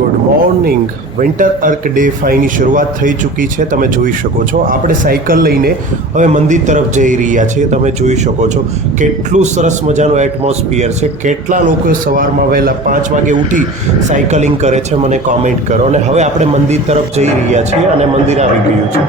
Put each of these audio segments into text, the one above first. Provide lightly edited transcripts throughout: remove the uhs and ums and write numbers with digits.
Good morning. Winter અર્ક day 5ની શરૂઆત થઈ ચૂકી છે. તમે જોઈ શકો છો આપણે સાયકલ લઈને હવે મંદિર તરફ જઈ રહ્યા છીએ. તમે જોઈ શકો છો કેટલું સરસ મજાનું એટમોસ્ફિયર છે. કેટલા લોકો સવારમાં વહેલા 5 વાગે ઉઠી સાયકલિંગ કરે છે મને કોમેન્ટ કરો. અને હવે આપણે મંદિર તરફ જઈ રહ્યા છીએ અને મંદિર આવી ગયું છે.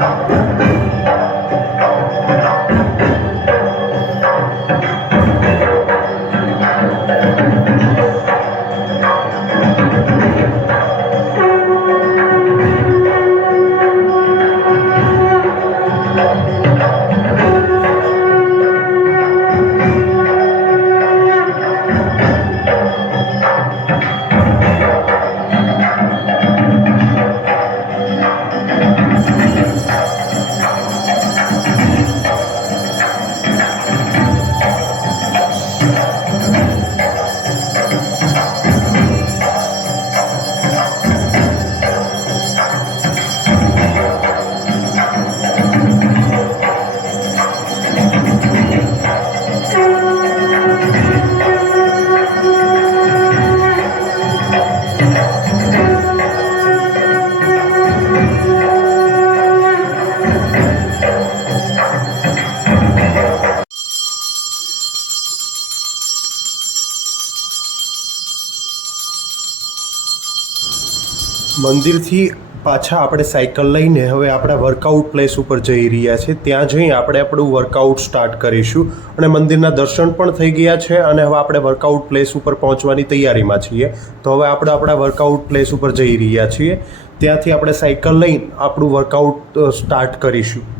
મંદિરથી પાછા આપણે સાયકલ લઈને હવે આપણા વર્કઆઉટ પ્લેસ ઉપર જઈ રહ્યા છે. ત્યાં જઈ આપણે આપણું વર્કઆઉટ સ્ટાર્ટ કરીશું અને મંદિરના દર્શન પણ થઈ ગયા છે અને હવે આપણે વર્કઆઉટ પ્લેસ ઉપર પહોંચવાની તૈયારીમાં છીએ. તો હવે આપણે આપણા વર્કઆઉટ પ્લેસ ઉપર જઈ રહ્યા છીએ. ત્યાંથી આપણે સાયકલ લઈને આપણું વર્કઆઉટ સ્ટાર્ટ કરીશું.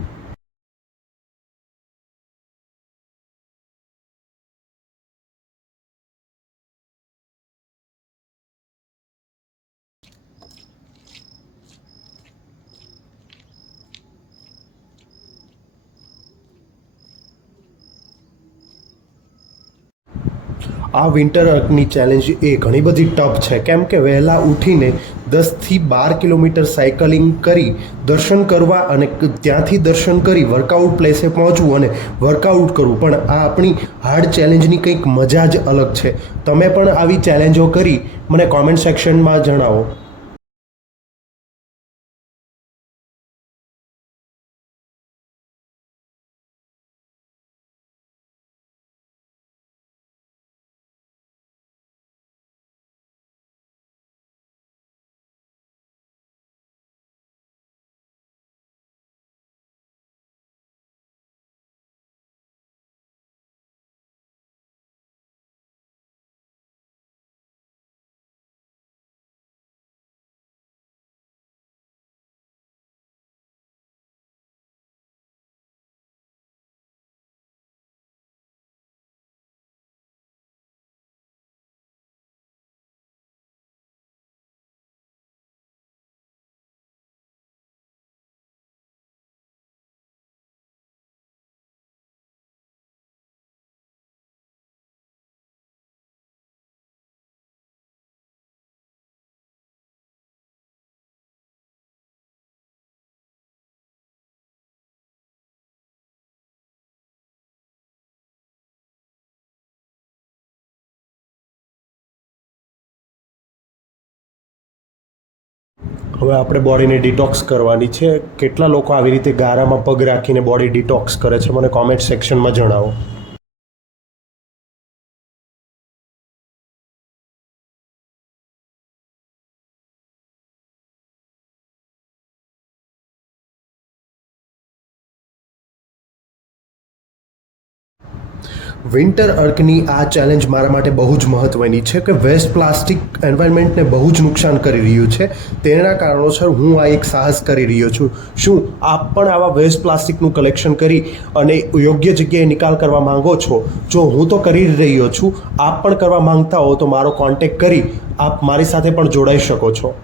આ વિન્ટર અર્કની ચેલેન્જ એ ઘણી બધી ટફ છે, કેમ કે વહેલા ઉઠીને 10થી 12 કિલોમીટર સાયકલિંગ કરી દર્શન કરવા અને ત્યાંથી દર્શન કરી વર્કઆઉટ પ્લેસે પહોંચવું અને વર્કઆઉટ કરવું. પણ આ આપણી હાર્ડ ચેલેન્જની કંઈક મજા જ અલગ છે. તમે પણ આવી ચેલેન્જો કરી મને કોમેન્ટ સેક્શનમાં જણાવો. હવે આપણે બોડીને ડિટોક્સ કરવાની છે. કેટલા લોકો આવી રીતે ગારામાં પગ રાખીને બોડી ડિટોક્સ કરે છે મને કોમેન્ટ સેક્શનમાં જણાવો. વિન્ટર અર્કની આ ચેલેન્જ મારા માટે બહુ જ મહત્ત્વની છે કે વેસ્ટ પ્લાસ્ટિક એન્વાયરમેન્ટને બહુ જ નુકસાન કરી રહ્યું છે. તેના કારણોસર હું આ એક સાહસ કરી રહ્યો છું. શું આપ પણ આવા વેસ્ટ પ્લાસ્ટિકનું કલેક્શન કરી અને યોગ્ય જગ્યાએ નિકાલ કરવા માંગો છો? જો હું તો કરી રહ્યો છું, આપ પણ કરવા માંગતા હો તો મારો કોન્ટેક્ટ કરી આપ મારી સાથે પણ જોડાઈ શકો છો.